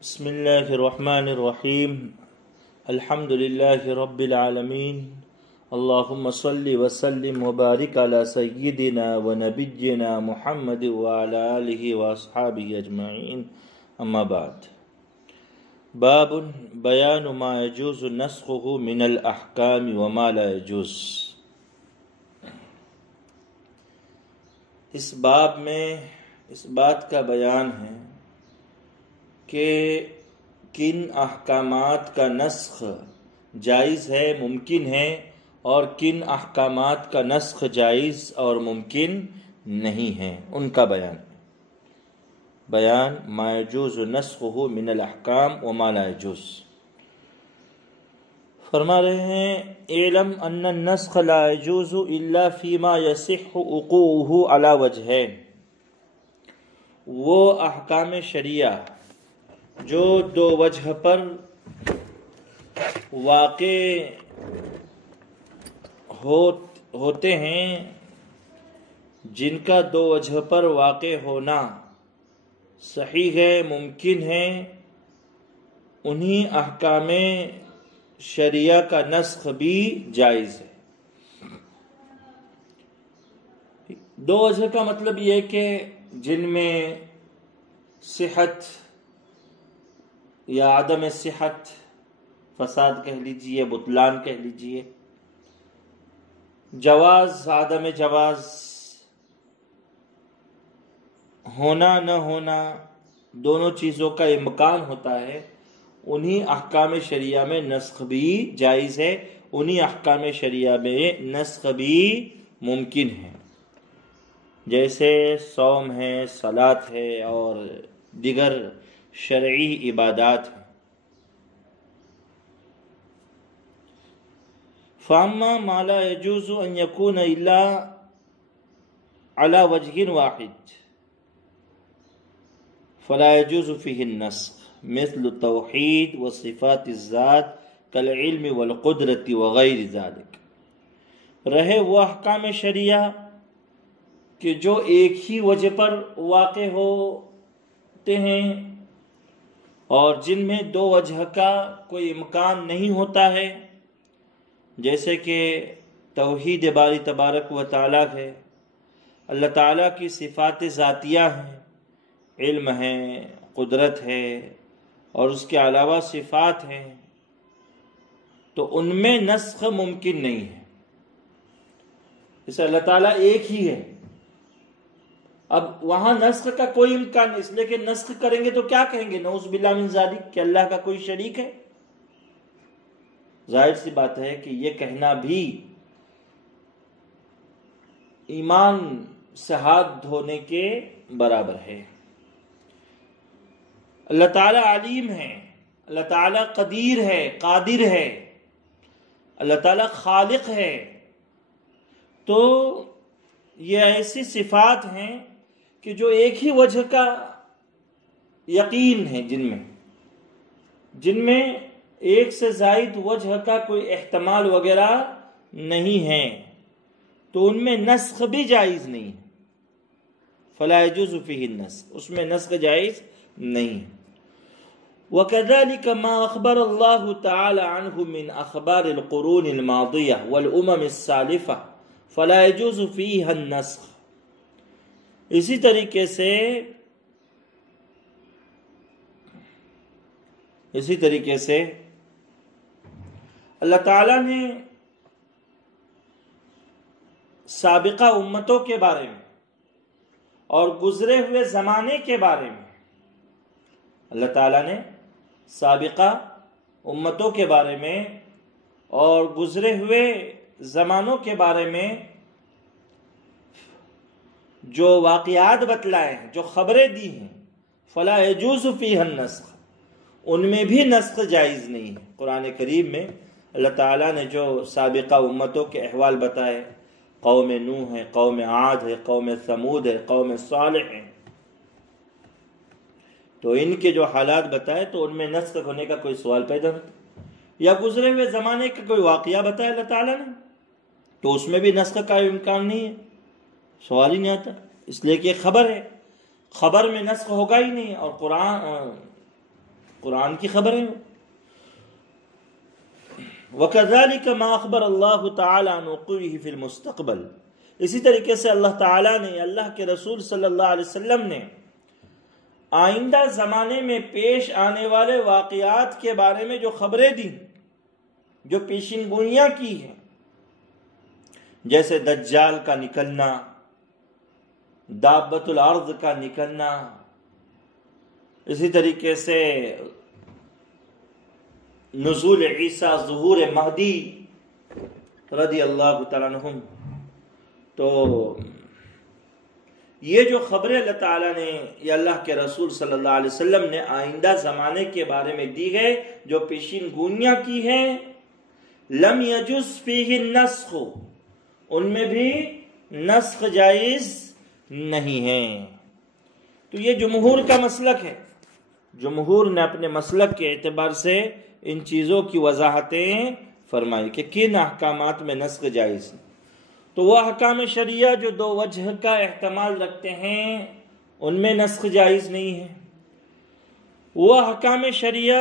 بسم اللہ الرحمن الرحیم الحمد للہ رب العالمین اللہم صلی وسلم وبارک علی سیدنا و نبینا محمد وعلی آلہ واصحابہ اجمعین اما بعد باب بیان ما یجوز نسخہ من الاحکام وما لا یجوز۔ اس باب میں اس بات کا بیان ہے کہ کن احکامات کا نسخ جائز ہے، ممکن ہے، اور کن احکامات کا نسخ جائز اور ممکن نہیں ہے، ان کا بیان ما یجوز نسخہ من الاحکام وما لا یجوز۔ فرما رہے ہیں اعلم ان النسخ لا یجوز الا فیما یصح وقوعہ علی وجہین۔ وہ احکام شریعہ جو دو وجہ پر واقع ہوتے ہیں، جن کا دو وجہ پر واقع ہونا صحیح ہے، ممکن ہے، انہی احکام شریعہ کا نسخ بھی جائز ہے۔ دو وجہ کا مطلب یہ کہ جن میں صحت یا عدم صحت، فساد کہہ لیجئے، بطلان کہہ لیجئے، جواز عدم جواز، ہونا نہ ہونا، دونوں چیزوں کا امکان ہوتا ہے، انہی احکام شریعہ میں نسخ بھی جائز ہے، انہی احکام شریعہ میں نسخ بھی ممکن ہے، جیسے صوم ہے، صلاۃ ہے اور دیگر شرعی عبادات ہیں۔ فَأَمَّا مَا لَا يَجُوزُ أَن يَكُونَ إِلَّا عَلَى وَجْهٍ وَاحِدٍ فَلَا يَجُوزُ فِيهِ النَّسْخ مِثْلُ التَّوْحِيدِ وَصِفَاتِ الذَّاتِ كَالْعِلْمِ وَالْقُدْرَةِ وَغَيْرِ ذَلِكَ۔ رہے وہ احکام شریعہ کہ جو ایک ہی وجہ پر واقع ہوتے ہیں اور جن میں دو وجہ کا کوئی امکان نہیں ہوتا ہے، جیسے کہ توحید باری تبارک و تعالیٰ ہے، اللہ تعالیٰ کی صفات ذاتیہ ہیں، علم ہے، قدرت ہے اور اس کے علاوہ صفات ہیں، تو ان میں نسخ ممکن نہیں ہے۔ جیسے اللہ تعالیٰ ایک ہی ہے، اب وہاں نسخ کا کوئی امکان نہیں، اس لیے کہ نسخ کریں گے تو کیا کہیں گے؟ نعوذ باللہ من ذالک، کہ اللہ کا کوئی شریک ہے۔ ظاہر سی بات ہے کہ یہ کہنا بھی ایمان سے ہاتھ دھونے کے برابر ہے۔ اللہ تعالیٰ علیم ہے، اللہ تعالیٰ قدیر ہے، قادر ہے، اللہ تعالیٰ خالق ہے، تو یہ ایسی صفات ہیں کہ جو ایک ہی وجہ کا یقین ہے، جن میں ایک سے زائد وجہ کا کوئی احتمال وغیرہ نہیں ہے، تو ان میں نسخ بھی جائز نہیں ہے۔ فلا یجوز فیہ النسخ، اس میں نسخ جائز نہیں ہے۔ وَكَذَلِكَ مَا أَخْبَرَ اللَّهُ تَعَالَى عَنْهُ مِنْ أَخْبَارِ الْقُرُونِ الْمَاضِيَةِ وَالْأُمَمِ السَّالِفَةِ فَلَا يَجُوزُ فِيهَا النَّسْخ۔ اسی طریقے سے اللہ تعالیٰ نے سابقہ امتوں کے بارے میں اور گزرے ہوئے زمانے کے بارے میں، اللہ تعالیٰ نے سابقہ امتوں کے بارے میں اور گزرے ہوئے زمانوں کے بارے میں جو واقعات بتلائے ہیں، جو خبریں دی ہیں، فلا یجوز فیہ النسخ، ان میں بھی نسخ جائز نہیں ہے۔ قرآن کریم میں اللہ تعالیٰ نے جو سابقہ امتوں کے احوال بتائے، قوم نوح ہے، قوم عاد ہے، قوم ثمود ہے، قوم صالح ہے، تو ان کے جو حالات بتائے تو ان میں نسخ ہونے کا کوئی سوال پیدا ہوتا، یا گزرے ہوئے زمانے کا کوئی واقعہ بتایا اللہ تعالیٰ نے تو اس میں بھی نسخ کا امکان نہیں ہے، سوال ہی نہیں آتا، اس لیے کہ خبر ہے، خبر میں نسخ ہوگا ہی نہیں، اور قرآن قرآن کی خبریں ہوں۔ وَكَذَلِكَ مَا أَخْبَرَ اللَّهُ تَعَالَى عَنْ وُقُوعِهِ فِي الْمُسْتَقْبَلِ، اسی طریقے سے اللہ تعالیٰ نے، اللہ کے رسول صلی اللہ علیہ وسلم نے آئندہ زمانے میں پیش آنے والے واقعات کے بارے میں جو خبریں دی، جو پیشین گوئیاں کی ہیں، جیسے دجال کا نکلنا، دابۃ الارض کا نکلنا، اسی طریقے سے نزول عیسیٰ، ظہور مہدی رضی اللہ تعالیٰ عنہم، تو یہ جو خبریں اللہ تعالیٰ نے یا اللہ کے رسول صلی اللہ علیہ وسلم نے آئندہ زمانے کے بارے میں دی ہے، جو پیشین گوئیاں کی ہیں، لم یجوز فیہ النسخ، ان میں بھی نسخ جائز نہیں ہے۔ تو یہ جمہور کا مسلک ہے، جمہور نے اپنے مسلک کے اعتبار سے ان چیزوں کی وضاحتیں فرمائی کہ کن احکامات میں نسخ جائز ہے۔ تو وہ احکام شریعہ جو دو وجہ کا احتمال رکھتے ہیں ان میں نسخ جائز نہیں ہے، وہ احکام شریعہ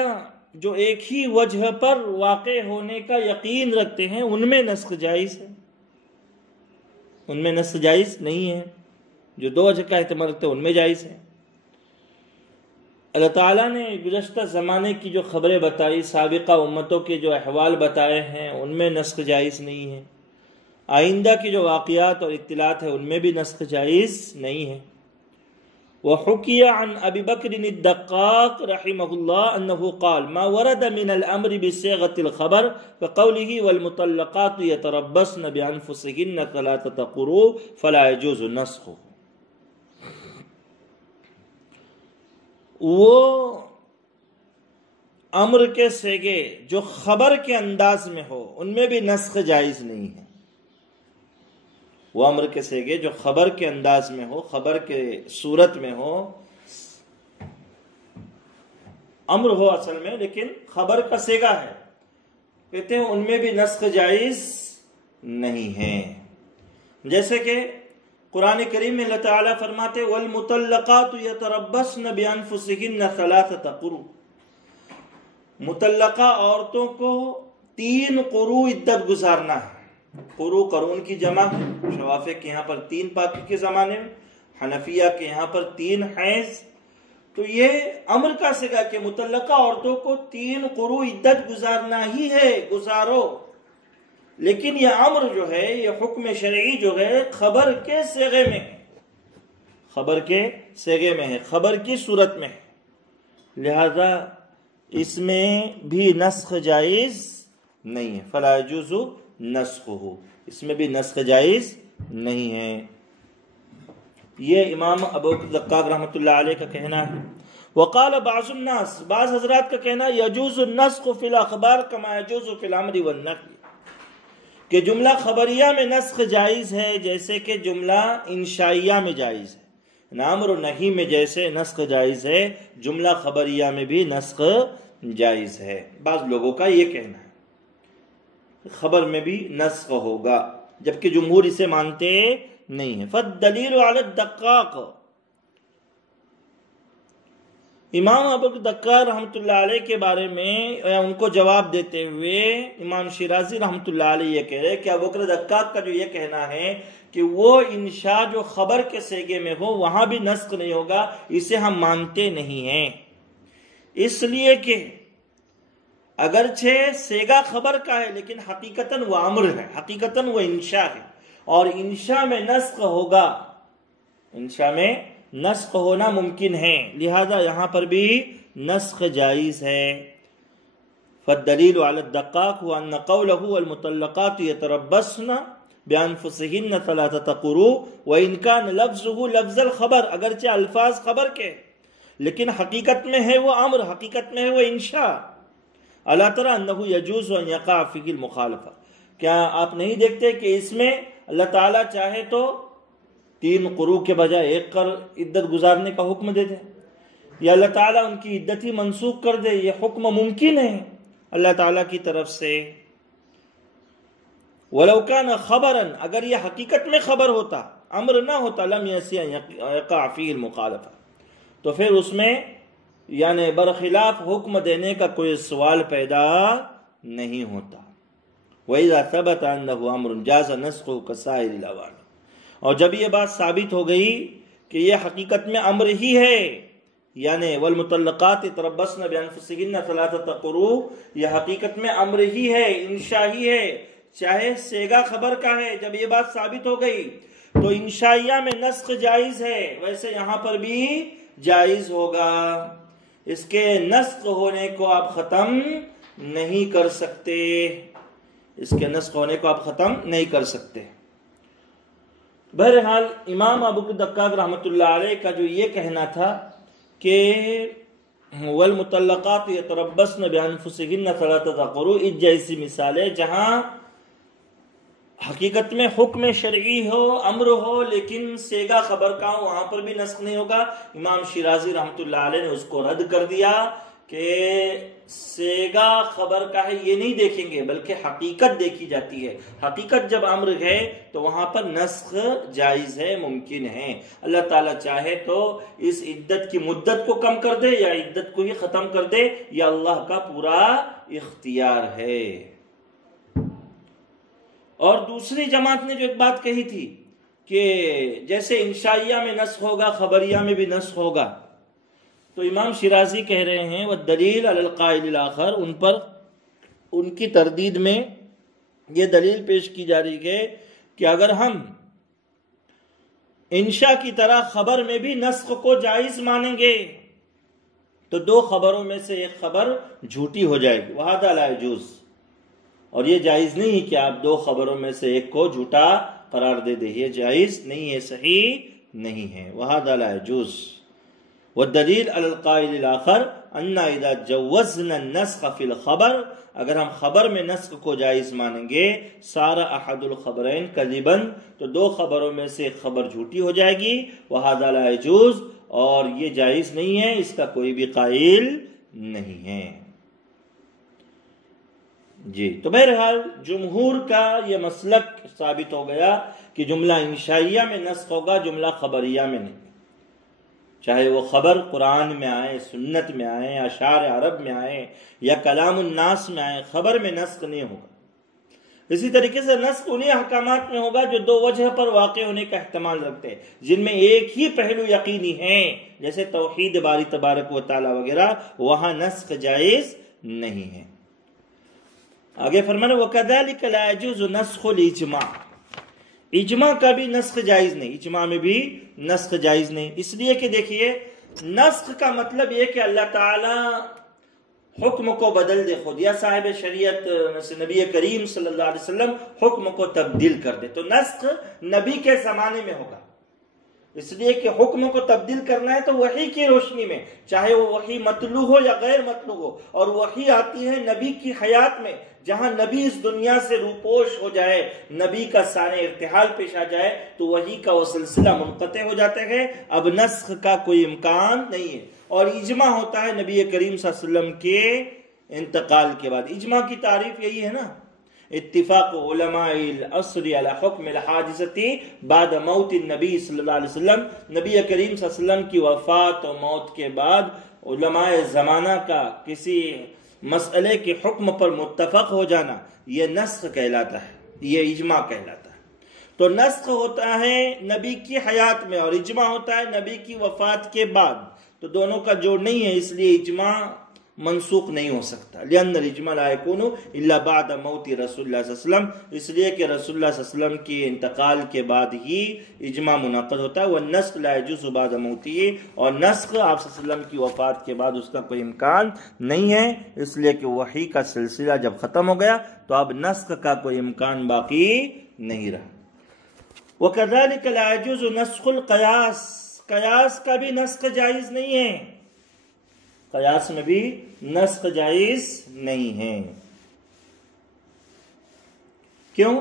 جو ایک ہی وجہ پر واقع ہونے کا یقین رکھتے ہیں ان میں نسخ جائز ہے، ان میں نسخ جائز نہیں ہے۔ جو دو وجہ کا احتمال رکھتے ہیں ان میں جائز ہے۔ اللہ تعالیٰ نے گزشتہ زمانے کی جو خبریں بتائی، سابقہ امتوں کے جو احوال بتائے ہیں ان میں نسخ جائز نہیں ہے۔ آئندہ کی جو واقعات اور اطلاعات ہیں ان میں بھی نسخ جائز نہیں ہے۔ وحكي عن أبي بكر الدقاق رحمه الله أنه قال ما ورد من الأمر بصيغة الخبر كقوله والمطلقات يتربصن بأنفسهن 3 قروء فلا يجوز نسخه، وہ امر کے سیگے جو خبر کے انداز میں ہو ان میں بھی نسخ جائز نہیں ہے۔ وہ امر کے سیگے جو خبر کے انداز میں ہو، خبر کے صورت میں ہو، امر ہو اصل میں لیکن خبر کا سیگا ہے، کہتے ہیں ان میں بھی نسخ جائز نہیں ہے۔ جیسے کہ قرآن کریم میں اللہ تعالیٰ فرماتے والمطلقات یتربصن بانفسہن 3 قروء، مطلقہ عورتوں کو 3 قروء عدت گزارنا ہے۔ قروء قرون کی جمع ہے، شوافع کے یہاں پر 3 پاکی کے زمانے میں، حنفیہ کے یہاں پر 3 حیض۔ تو یہ امر کا سگا کہ مطلقہ عورتوں کو 3 قروء عدت گزارنا ہی ہے، گزارو۔ لیکن یہ امر جو ہے، یہ حکم شرعی جو ہے خبر کے صیغے میں ہے، خبر کے صیغے میں ہے، خبر کی صورت میں ہے، لہذا اس میں بھی نسخ جائز نہیں ہے۔ فلا يجوز نسخہ، اس میں بھی نسخ جائز نہیں ہے۔ یہ امام ابو دقاق رحمۃ اللہ علیہ کا کہنا ہے۔ وقال بعض الناس، بعض حضرات کا کہنا یجوز النسخ فی الاخبار کما یجوز فی الامر والنہی، کہ جملہ خبریہ میں نسخ جائز ہے جیسے کہ جملہ انشائیہ میں جائز ہے، امر و نہی میں جیسے نسخ جائز ہے جملہ خبریہ میں بھی نسخ جائز ہے۔ بعض لوگوں کا یہ کہنا ہے خبر میں بھی نسخ ہوگا، جبکہ جمہور اسے مانتے نہیں ہیں۔ فالدلیل علی الدقاق، امام ابو دقاق رحمۃ اللہ علیہ کے بارے میں ان کو جواب دیتے ہوئے امام شیرازی رحمۃ اللہ علیہ یہ کہہ رہے کہ ابو بکر دقاق کا جو یہ کہنا ہے کہ وہ انشاء جو خبر کے سیگے میں ہو وہاں بھی نسخ نہیں ہوگا، اسے ہم مانتے نہیں ہیں، اس لیے کہ اگرچہ سیگا خبر کا ہے لیکن حقیقتاً وہ امر ہے، حقیقتاً وہ انشاء ہے، اور انشاء میں نسخ ہوگا، انشاء میں نسخ ہونا ممکن ہے، لہذا یہاں پر بھی نسخ جائز ہے۔ فالدلیل علی الدقاق هو ان قوله والمطلقات يتربصن بانفسهن 3 قروء وان كان لفظه لفظ الخبر، اگرچہ الفاظ خبر کے لیکن حقیقت میں ہے وہ امر، حقیقت میں ہے وہ انشاء۔ الا تری انه يجوز ان يقع فيه المخالفہ، کیا آپ نہیں دیکھتے کہ اس میں اللہ تعالیٰ چاہے تو 3 قروء کے بجائے 1 عدت گزارنے کا حکم دے دے، یا اللہ تعالیٰ ان کی عدت ہی منسوخ کر دے، یہ حکم ممکن ہے اللہ تعالیٰ کی طرف سے۔ ولو كان خبرا، اگر یہ حقیقت میں خبر ہوتا، امر نہ ہوتا، لم يسع يقع فيه المخالفہ، تو پھر اس میں یعنی برخلاف حکم دینے کا کوئی سوال پیدا نہیں ہوتا۔ وَإِذَا ثَبَتَ أَنَّهُ أَمْرٌ جَازَ نَسْخُهُ كَسَائِرِ الْأَوَامِرِ، اور جب یہ بات ثابت ہو گئی کہ یہ حقیقت میں امر ہی ہے، یعنی وَالْمُطَلَّقَاتِ يَتَرَبَّصْنَ بِأَنفُسِهِنَّ ثَلَاثَةَ قُرُوءٍ، یہ حقیقت میں امر ہی ہے، انشاء ہی ہے، چاہے سیگا خبر کا ہے۔ جب یہ بات ثابت ہو گئی تو انشائیہ میں نسخ جائز ہے، ویسے یہاں پر بھی جائز ہوگا۔ اس کے نسخ ہونے کو آپ ختم نہیں کر سکتے، اس کے نسخ ہونے کو آپ ختم نہیں کر سکتے۔ بہرحال امام ابو دقاق رحمۃ اللہ علیہ کا جو یہ کہنا تھا کہ والمطلقات یتربصن بانفسہن ثلاثۃ قروء، اس جیسی مثالیں جہاں حقیقت میں حکم شرعی ہو، امر ہو، لیکن سیگا خبر کا ہو، وہاں پر بھی نسخ نہیں ہوگا۔ امام شیرازی رحمۃ اللہ علیہ نے اس کو رد کر دیا کہ سیگا خبر کا ہے یہ نہیں دیکھیں گے، بلکہ حقیقت دیکھی جاتی ہے۔ حقیقت جب امر ہے تو وہاں پر نسخ جائز ہے، ممکن ہے۔ اللہ تعالیٰ چاہے تو اس عدت کی مدت کو کم کر دے یا عدت کو ہی ختم کر دے، یہ اللہ کا پورا اختیار ہے۔ اور دوسری جماعت نے جو ایک بات کہی تھی کہ جیسے انشائیہ میں نسخ ہوگا خبریہ میں بھی نسخ ہوگا، تو امام شیرازی کہہ رہے ہیں والدلیل علی القائل الاخر، ان پر ان کی تردید میں یہ دلیل پیش کی جا رہی ہے کہ اگر ہم انشاء کی طرح خبر میں بھی نسخ کو جائز مانیں گے تو دو خبروں میں سے ایک خبر جھوٹی ہو جائے گی، وہذا لا یجوز، اور یہ جائز نہیں کہ آپ دو خبروں میں سے ایک کو جھوٹا قرار دے دیں، یہ جائز نہیں ہے، صحیح نہیں ہے، وہذا لا یجوز۔ والدلیل علی القائل الاخر ان اذا جوزنا النسخ فی الخبر، اگر ہم خبر میں نسخ کو جائز مانیں گے، صار احد الخبرین کذبا، تو دو خبروں میں سے ایک خبر جھوٹی ہو جائے گی، وہذا لا یجوز، اور یہ جائز نہیں ہے، اس کا کوئی بھی قائل نہیں ہے۔ جی تو بہرحال جمہور کا یہ مسلک ثابت ہو گیا کہ جملہ انشائیہ میں نسخ ہوگا، جملہ خبریہ میں نہیں، چاہے وہ خبر قرآن میں آئے، سنت میں آئے، اشعار عرب میں آئے یا کلام الناس میں آئے، خبر میں نسخ نہیں ہوگا۔ اسی طریقے سے نسخ انہی احکامات میں ہوگا جو دو وجہ پر واقع ہونے کا احتمال رکھتے ہیں، جن میں ایک ہی پہلو یقینی ہے، جیسے توحید باری تبارک و تعالی وغیرہ، وہاں نسخ جائز نہیں ہے۔ آگے فرمانا وَكَذَلِكَ لَا يَجُوزُ نَسْخُ الْإِجْمَاعِ، اجماع کا بھی نسخ جائز نہیں، اجماع میں بھی نسخ جائز نہیں، اس لیے کہ دیکھیے نسخ کا مطلب یہ کہ اللہ تعالی حکم کو بدل دے خود، یا صاحب شریعت نبی کریم صلی اللہ علیہ وسلم حکم کو تبدیل کر دے، تو نسخ نبی کے زمانے میں ہوگا، اس لیے کہ حکم کو تبدیل کرنا ہے تو وحی کی روشنی میں، چاہے وہ وحی مطلوع ہو یا غیر مطلوع ہو، اور وحی آتی ہے نبی کی حیات میں، جہاں نبی اس دنیا سے روپوش ہو جائے، نبی کا سانِ ارتحال پیش آ جائے تو وحی کا وہ سلسلہ منقطع ہو جاتا ہے، اب نسخ کا کوئی امکان نہیں ہے۔ اور اجماع ہوتا ہے نبی کریم صلی اللہ علیہ وسلم کے انتقال کے بعد، اجماع کی تعریف یہی ہے نا، اتفاق علماء العصر علی حکم الحادثۃ بعد موت النبی صلی اللہ علیہ وسلم، نبی کریم صلی اللہ علیہ وسلم کی وفات و موت کے بعد علماء زمانہ کا کسی مسئلے کے حکم پر متفق ہو جانا، یہ نسخ کہلاتا ہے، یہ اجماع کہلاتا ہے۔ تو نسخ ہوتا ہے نبی کی حیات میں اور اجماع ہوتا ہے نبی کی وفات کے بعد، تو دونوں کا جوڑ نہیں ہے، اس لیے اجماع منسوخ نہیں ہو سکتا، لأن الاجماع لا يكون الا بعد موت رسول اللہ صلی اللہ علیہ وسلم، اس لیے کہ رسول اللہ صلی اللہ علیہ وسلم کے انتقال کے بعد ہی اجماع منعقد ہوتا ہے، والنسخ لا يجوز بعد موته، اور نسخ آپ صلی اللہ علیہ وسلم کی وفات کے بعد اس کا کوئی امکان نہیں ہے، اس لیے کہ وحی کا سلسلہ جب ختم ہو گیا تو اب نسخ کا کوئی امکان باقی نہیں رہا۔ وَكَذَلِكَ لَا يَجُوزُ نَسْخُ الْقِيَاسِ، قیاس کا بھی نسخ جائز نہیں ہے، قیاس میں بھی نسخ جائز نہیں ہے۔ کیوں؟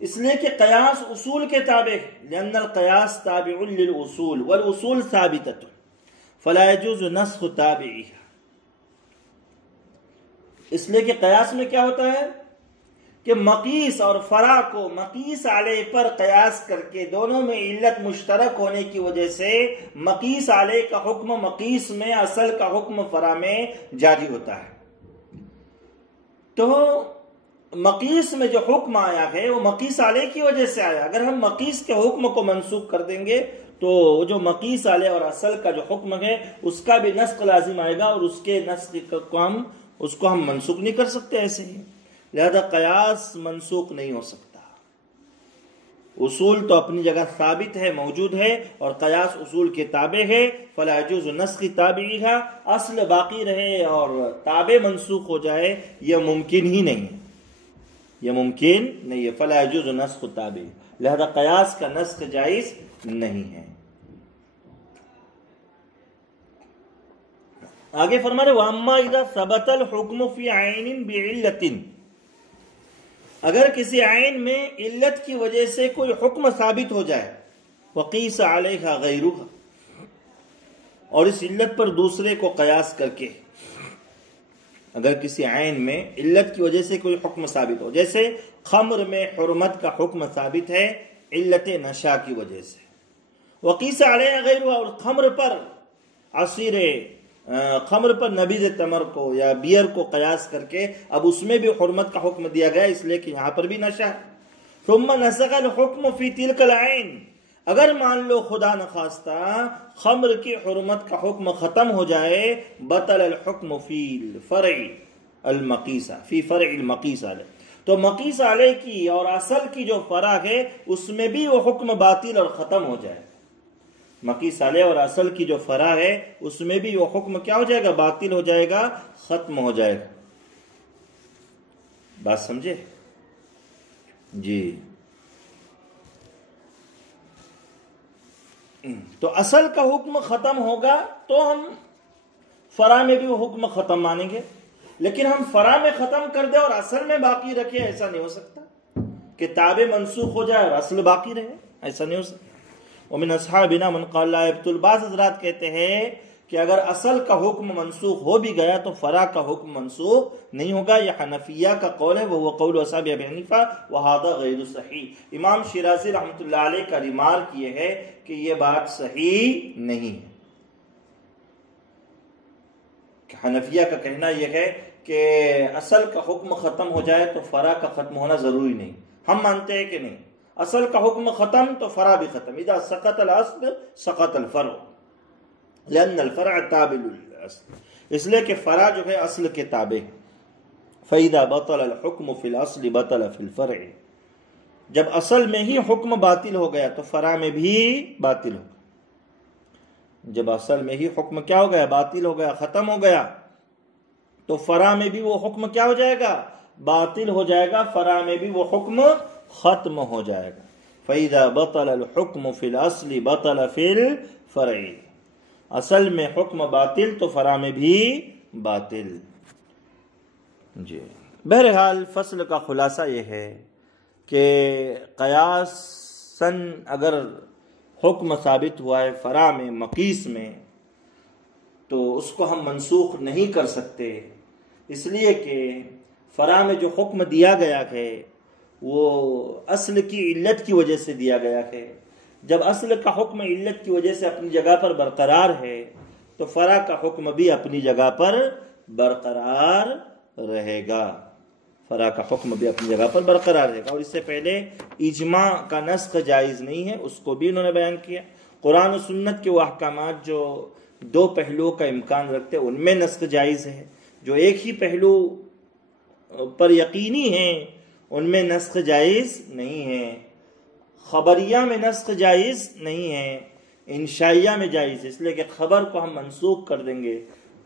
اس لیے کہ قیاس اصول کے تابع ہے، لأن القیاس تابع للأصول والأصول ثابتة فلا يجوز نسخ تابعها، اس لیے کہ قیاس میں کیا ہوتا ہے کہ مقیس اور فرع کو مقیس علیہ پر قیاس کر کے دونوں میں علت مشترک ہونے کی وجہ سے مقیس علیہ کا حکم مقیس میں، اصل کا حکم فرع میں جاری ہوتا ہے۔ تو مقیس میں جو حکم آیا ہے وہ مقیس علیہ کی وجہ سے آیا۔ اگر ہم مقیس کے حکم کو منسوخ کر دیں گے تو جو مقیس علیہ اور اصل کا جو حکم ہے اس کا بھی نسخ لازم آئے گا، اور اس کے نسخ کو ہم منسوخ نہیں کر سکتے ایسے ہی، لہذا قیاس منسوخ نہیں ہو سکتا۔ اصول تو اپنی جگہ ثابت ہے، موجود ہے، اور قیاس اصول کے تابع ہے، فلا يجوز نسخ تابعیھا، اصل باقی رہے اور تابع منسوخ ہو جائے یہ ممکن ہی نہیں ہے، یہ ممکن نہیں ہے، فلا يجوز نسخ تابع، لہذا قیاس کا نسخ جائز نہیں ہے۔ آگے فرما رہے وَأَمَّا إِذَا ثَبَتَ الْحُكْمُ فِي عَيْنٍ بِعِلَّةٍ، اگر کسی عین میں علت کی وجہ سے کوئی حکم ثابت ہو جائے، وَقِيسَ عَلَيْهَا غَيْرُهَا، اور اس علت پر دوسرے کو قیاس کر کے، اگر کسی عین میں علت کی وجہ سے کوئی حکم ثابت ہو، جیسے خمر میں حرمت کا حکم ثابت ہے علت نشا کی وجہ سے، وَقِيسَ عَلَيْهَا غَيْرُهَا، اور خمر پر نبیذ تمر کو یا بیئر کو قیاس کر کے اب اس میں بھی حرمت کا حکم دیا گیا، اس لیے کہ یہاں پر بھی نشہ ہے۔ ثم نسخ الحکم فی تلک العین، اگر مان لو خدا نخواستہ خمر کی حرمت کا حکم ختم ہو جائے، بطل الحکم فی فرع المقیسہ، فی فرع المقیس علیہ، تو مقیس علیہ کی اور اصل کی جو فرع ہے اس میں بھی وہ حکم باطل اور ختم ہو جائے، مقیس علیہ اور اصل کی جو فرع ہے اس میں بھی وہ حکم کیا ہو جائے گا؟ باطل ہو جائے گا، ختم ہو جائے گا۔ بات سمجھے جی؟ تو اصل کا حکم ختم ہوگا تو ہم فرع میں بھی وہ حکم ختم مانیں گے، لیکن ہم فرع میں ختم کر دیں اور اصل میں باقی رکھے، ایسا نہیں ہو سکتا کہ تابع منسوخ ہو جائے اور اصل باقی رہے، ایسا نہیں ہو سکتا۔ ومن اصحابنا من قال لا يبطل، بعض حضرات کہتے ہیں کہ اگر اصل کا حکم منسوخ ہو بھی گیا تو فرع کا حکم منسوخ نہیں ہوگا، یہ حنفیہ کا قول ہے، وہ قول اصحاب ابی حنیفہ وہذا غیر صحیح۔ امام شیرازی رحمۃ اللہ علیہ کا ریمارک یہ ہے کہ یہ بات صحیح نہیں ہے، حنفیہ کا کہنا یہ ہے کہ اصل کا حکم ختم ہو جائے تو فرع کا ختم ہونا ضروری نہیں۔ ہم مانتے ہیں کہ نہیں، اصل کا حکم ختم تو فرع بھی ختم، اذا سقط الاصل سقط الفرع، لأن الفرع تابع للاصل، اس لیے کہ فرع جو ہے اصل کے تابع۔ فإذا بطل الحكم في الاصل بطل في الفرع، جب اصل میں ہی حکم باطل ہو گیا تو فرع میں بھی باطل ہوگا، جب اصل میں ہی حکم کیا ہو گیا؟ باطل ہو گیا، ختم ہو گیا، تو فرع میں بھی وہ حکم کیا ہو جائے گا؟ باطل ہو جائے گا، فرع میں بھی وہ حکم ختم ہو جائے گا۔ فَإِذَا بَطَلَ الْحُكْمُ فِي الْأَصْلِ بَطَلَ فِي الْفَرْعِ، اصل میں حکم باطل تو فرع میں بھی باطل۔ جی بہرحال فصل کا خلاصہ یہ ہے کہ قیاساً اگر حکم ثابت ہوا ہے فرع میں مقیس میں تو اس کو ہم منسوخ نہیں کر سکتے، اس لیے کہ فرع میں جو حکم دیا گیا ہے وہ اصل کی علت کی وجہ سے دیا گیا ہے، جب اصل کا حکم علت کی وجہ سے اپنی جگہ پر برقرار ہے تو فرع کا حکم بھی اپنی جگہ پر برقرار رہے گا، فرع کا حکم بھی اپنی جگہ پر برقرار رہے گا۔ اور اس سے پہلے اجماع کا نسخ جائز نہیں ہے، اس کو بھی انہوں نے بیان کیا۔ قرآن و سنت کے وہ احکامات جو دو پہلوؤں کا امکان رکھتے ہیں ان میں نسخ جائز ہے، جو ایک ہی پہلو پر یقینی ہیں ان میں نسخ جائز نہیں ہے۔ خبریہ میں نسخ جائز نہیں ہے، انشائیہ میں جائز ہے، اس لیے کہ خبر کو ہم منسوخ کر دیں گے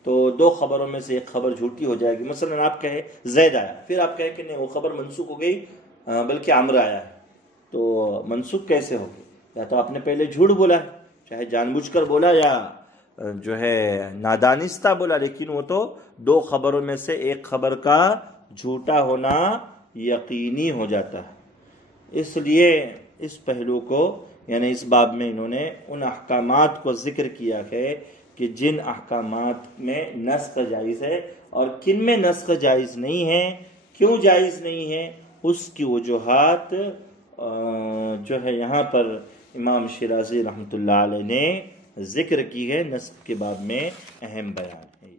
تو دو خبروں میں سے ایک خبر جھوٹی ہو جائے گی۔ مثلا آپ کہے زید آیا، پھر آپ کہے کہ نہیں وہ خبر منسوخ ہو گئی بلکہ عمرو آیا ہے، تو منسوخ کیسے ہوگی؟ یا تو آپ نے پہلے جھوٹ بولا ہے، چاہے جان بوجھ کر بولا یا جو ہے نادانستہ بولا، لیکن وہ تو دو خبروں میں سے ایک خبر کا جھوٹا ہونا یقینی ہو جاتا ہے۔ اس لیے اس پہلو کو یعنی اس باب میں انہوں نے ان احکامات کو ذکر کیا ہے کہ جن احکامات میں نسخ جائز ہے اور کن میں نسخ جائز نہیں ہے، کیوں جائز نہیں ہے اس کی وجوہات جو ہے یہاں پر امام شیرازی رحمۃ اللہ علیہ نے ذکر کی ہے، نسخ کے باب میں اہم بیان ہے۔